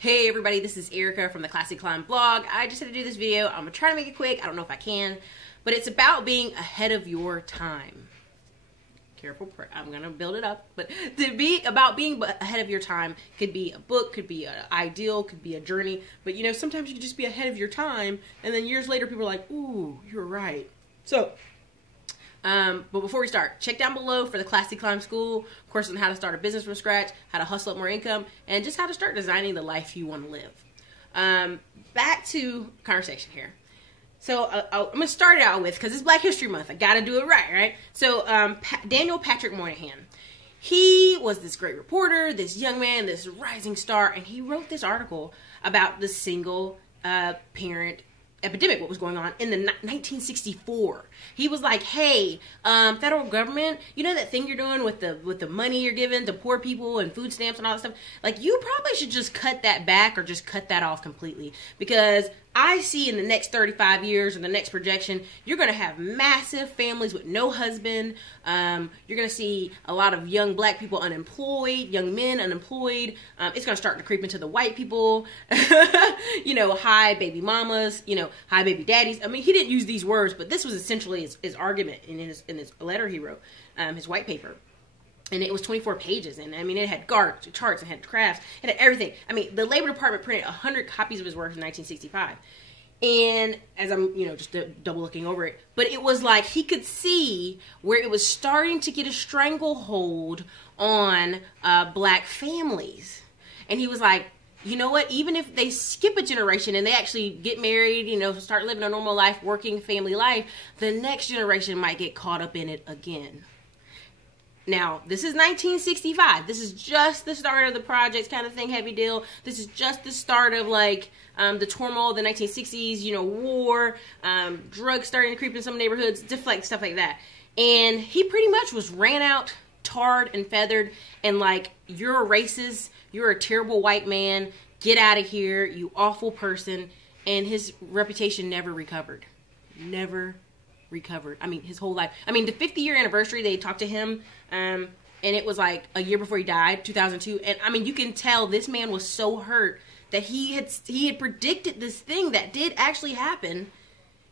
Hey everybody, this is Erica from the Classy Climb blog. I just had to do this video. I'm gonna try to make it quick. I don't know if I can, but it's about being ahead of your time. Careful, I'm gonna build it up, but to be about being ahead of your time could be a book, could be an ideal, could be a journey. But you know, sometimes you can just be ahead of your time, and then years later, people are like, "Ooh, you're right." So. But before we start, check down below for the Classy Climb School, course on how to start a business from scratch, how to hustle up more income, and just how to start designing the life you want to live. Back to conversation here. So I'm going to start it out with, because it's Black History Month, I got to do it right? So Daniel Patrick Moynihan, he was this great reporter, this young man, this rising star, and he wrote this article about the single parent epidemic, what was going on in the 1964. He was like, hey, federal government, you know that thing you're doing with the money you're giving to poor people and food stamps and all that stuff? Like, you probably should just cut that back or just cut that off completely, because I see in the next 35 years or the next projection, you're going to have massive families with no husband. You're going to see a lot of young Black people unemployed, young men unemployed. It's going to start to creep into the white people, you know, high baby mamas, you know, high baby daddies. I mean, he didn't use these words, but this was essentially his argument in his letter he wrote, his white paper. And it was 24 pages, and I mean, it had charts, it had graphs, it had everything. I mean, the Labor Department printed 100 copies of his work in 1965. And as I'm, you know, just double looking over it, but it was like he could see where it was starting to get a stranglehold on Black families. And he was like, you know what, even if they skip a generation and they actually get married, you know, start living a normal life, working family life, the next generation might get caught up in it again. Now, this is 1965. This is just the start of the projects kind of thing, heavy deal. This is just the start of, like, the turmoil of the 1960s, you know, war, drugs starting to creep in some neighborhoods, stuff like that. And he pretty much was ran out, tarred and feathered, and like, you're a racist, you're a terrible white man, get out of here, you awful person. And his reputation never recovered. Never recovered. I mean, his whole life. I mean, the 50-year anniversary, they talked to him, and it was like a year before he died, 2002. And I mean, you can tell this man was so hurt that he had predicted this thing that did actually happen,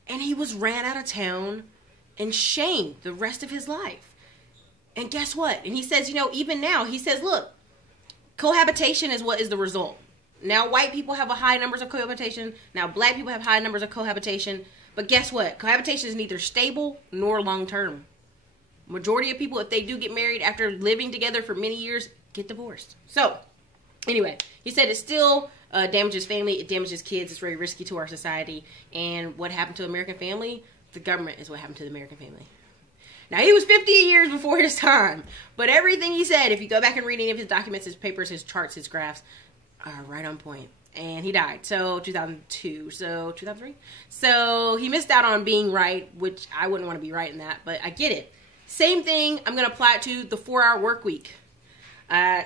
and he was ran out of town and shamed the rest of his life. And guess what? And he says, you know, even now, he says, look, cohabitation is what is the result. Now, white people have a high numbers of cohabitation. Now, Black people have high numbers of cohabitation. But guess what? Cohabitation is neither stable nor long-term. Majority of people, if they do get married after living together for many years, get divorced. So, anyway, he said it still damages family, it damages kids, it's very risky to our society. And what happened to the American family? The government is what happened to the American family. Now, he was 50 years before his time, but everything he said, if you go back and read any of his documents, his papers, his charts, his graphs, are right on point. And he died, so 2002, so 2003. So he missed out on being right, which I wouldn't want to be right in that, but I get it. Same thing, I'm going to apply it to the 4-hour work week.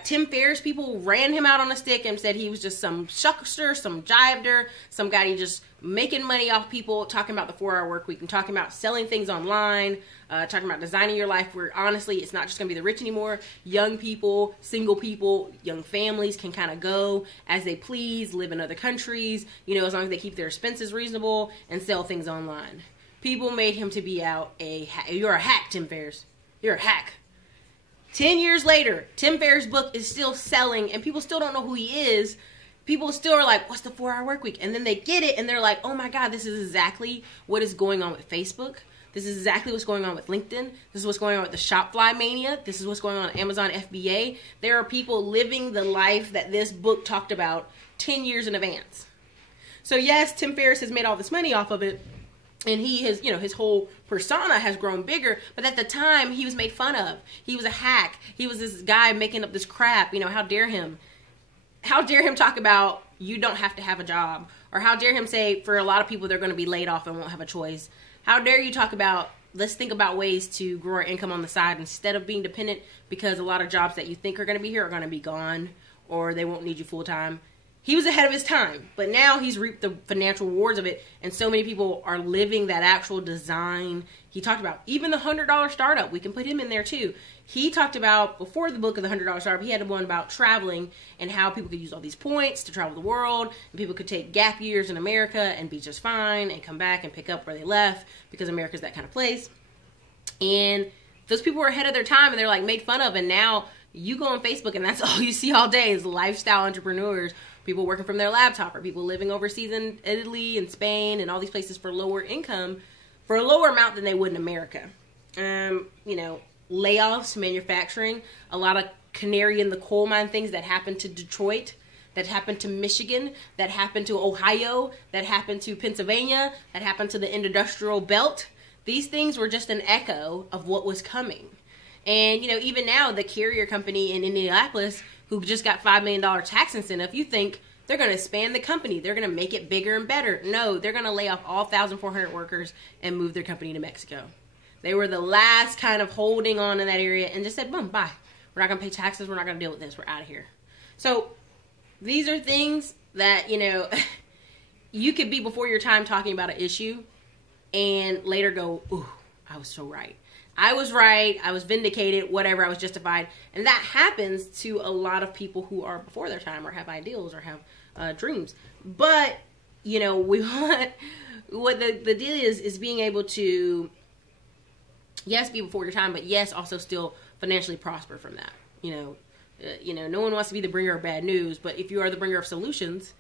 Tim Ferriss, people ran him out on a stick and said he was just some shuckster, some jiveder, some guy just making money off people, talking about the 4-hour work week and talking about selling things online, talking about designing your life where honestly it's not just going to be the rich anymore. Young people, single people, young families can kind of go as they please, live in other countries, you know, as long as they keep their expenses reasonable and sell things online. People made him to be out you're a hack, Tim Ferriss. You're a hack. 10 years later, Tim Ferriss' book is still selling, and people still don't know who he is. People still are like, what's the 4-hour work week? And then they get it, and they're like, oh my God, this is exactly what is going on with Facebook. This is exactly what's going on with LinkedIn. This is what's going on with the Shopfly mania. This is what's going on with Amazon FBA. There are people living the life that this book talked about 10 years in advance. So yes, Tim Ferriss has made all this money off of it. And he has, you know, his whole persona has grown bigger. But at the time, he was made fun of. He was a hack. He was this guy making up this crap. You know, how dare him? How dare him talk about you don't have to have a job? Or how dare him say for a lot of people they're going to be laid off and won't have a choice? How dare you talk about let's think about ways to grow our income on the side instead of being dependent, because a lot of jobs that you think are going to be here are going to be gone or they won't need you full time. he was ahead of his time, but now he's reaped the financial rewards of it, and so many people are living that actual design. He talked about even the $100 startup. We can put him in there too. He talked about, before the book of the $100 startup, he had one about traveling and how people could use all these points to travel the world, and people could take gap years in America and be just fine and come back and pick up where they left, because America's that kind of place. And those people were ahead of their time, and they're like made fun of, and now you go on Facebook and that's all you see all day is lifestyle entrepreneurs, people working from their laptop, or people living overseas in Italy and Spain and all these places for lower income, for a lower amount than they would in America. You know, layoffs, manufacturing, a lot of canary in the coal mine things that happened to Detroit, that happened to Michigan, that happened to Ohio, that happened to Pennsylvania, that happened to the industrial belt. These things were just an echo of what was coming. And, you know, even now, the carrier company in Indianapolis, who just got $5 million tax incentive, you think they're going to expand the company. They're going to make it bigger and better. No, they're going to lay off all 1,400 workers and move their company to Mexico. They were the last kind of holding on in that area and just said, boom, bye. We're not going to pay taxes. We're not going to deal with this. We're out of here. So these are things that, you know, you could be before your time talking about an issue and later go, ooh, I was so right. I was right, I was vindicated, whatever, I was justified. And that happens to a lot of people who are before their time or have ideals or have dreams. But, you know, we want, what the deal is being able to, yes, be before your time, but yes, also still financially prosper from that. You know, no one wants to be the bringer of bad news, but if you are the bringer of solutions,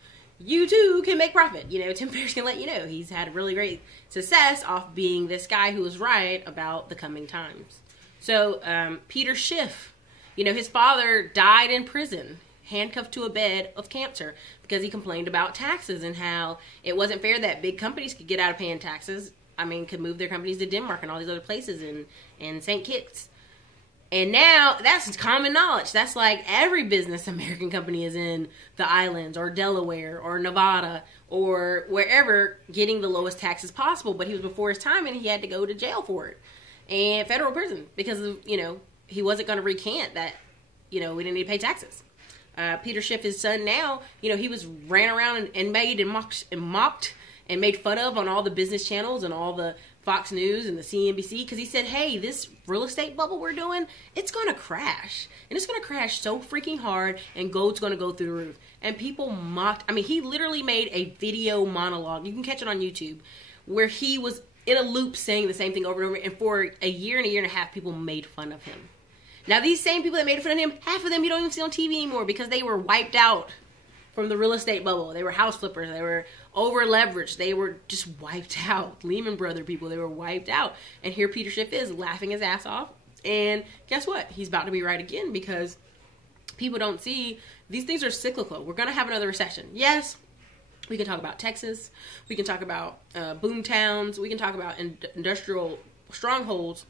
you too can make profit. You know, Tim Ferriss can let you know he's had really great success off being this guy who was right about the coming times. So Peter Schiff, you know, his father died in prison, handcuffed to a bed of cancer because he complained about taxes and how it wasn't fair that big companies could get out of paying taxes. I mean, could move their companies to Denmark and all these other places in St. Kitts. And now, that's common knowledge. That's like every business American company is in the islands or Delaware or Nevada or wherever, getting the lowest taxes possible. But he was before his time and he had to go to jail for it. And federal prison because, of, you know, he wasn't going to recant that, you know, we didn't need to pay taxes. Peter Schiff, his son now, you know, he was ran around and made and mocked and made fun of on all the business channels and all the Fox News and the CNBC because he said, hey, this real estate bubble we're doing, it's going to crash. And it's going to crash so freaking hard and gold's going to go through the roof. And people mocked. I mean, he literally made a video monologue. You can catch it on YouTube where he was in a loop saying the same thing over and over. And for a year and a half, people made fun of him. Now, these same people that made fun of him, half of them you don't even see on TV anymore because they were wiped out from the real estate bubble. They were house flippers. They were over leveraged. They were just wiped out. Lehman Brothers people, they were wiped out. And here Peter Schiff is laughing his ass off. And guess what? He's about to be right again because people don't see these things are cyclical. We're going to have another recession. Yes, we can talk about Texas. We can talk about boom towns. We can talk about industrial strongholds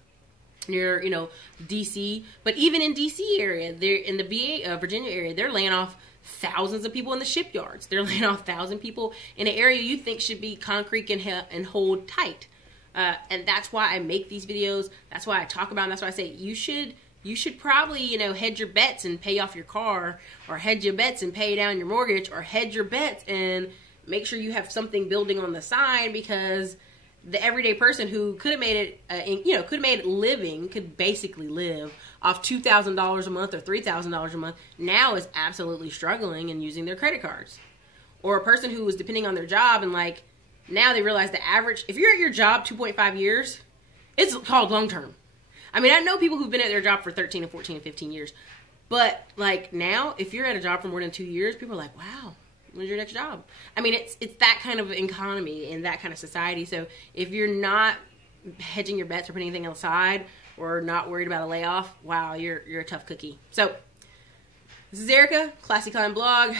near, you know, D.C. But even in D.C. area, they're in the VA, Virginia area, they're laying off thousands of people in the shipyards. They're laying off 1,000 people in an area you think should be concrete and hold tight. And that's why I make these videos. That's why I talk about them. That's why I say you should probably, you know, hedge your bets and pay off your car, or hedge your bets and pay down your mortgage, or hedge your bets and make sure you have something building on the side, because the everyday person who could have made it, could basically live off $2,000 a month or $3,000 a month, now is absolutely struggling and using their credit cards. Or a person who was depending on their job and like, now they realize the average, if you're at your job 2.5 years, it's called long term. I mean, I know people who've been at their job for 13 and 14 and 15 years, but like now, if you're at a job for more than 2 years, people are like, wow, when's your next job? I mean, it's that kind of economy and that kind of society. So if you're not hedging your bets or putting anything aside or not worried about a layoff, wow, you're a tough cookie. So this is Erica, Classy Climb Blog.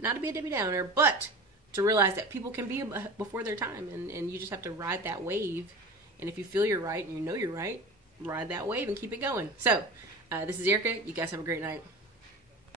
Not to be a Debbie Downer, but to realize that people can be before their time, and you just have to ride that wave. And if you feel you're right and you know you're right, ride that wave and keep it going. So this is Erica. You guys have a great night.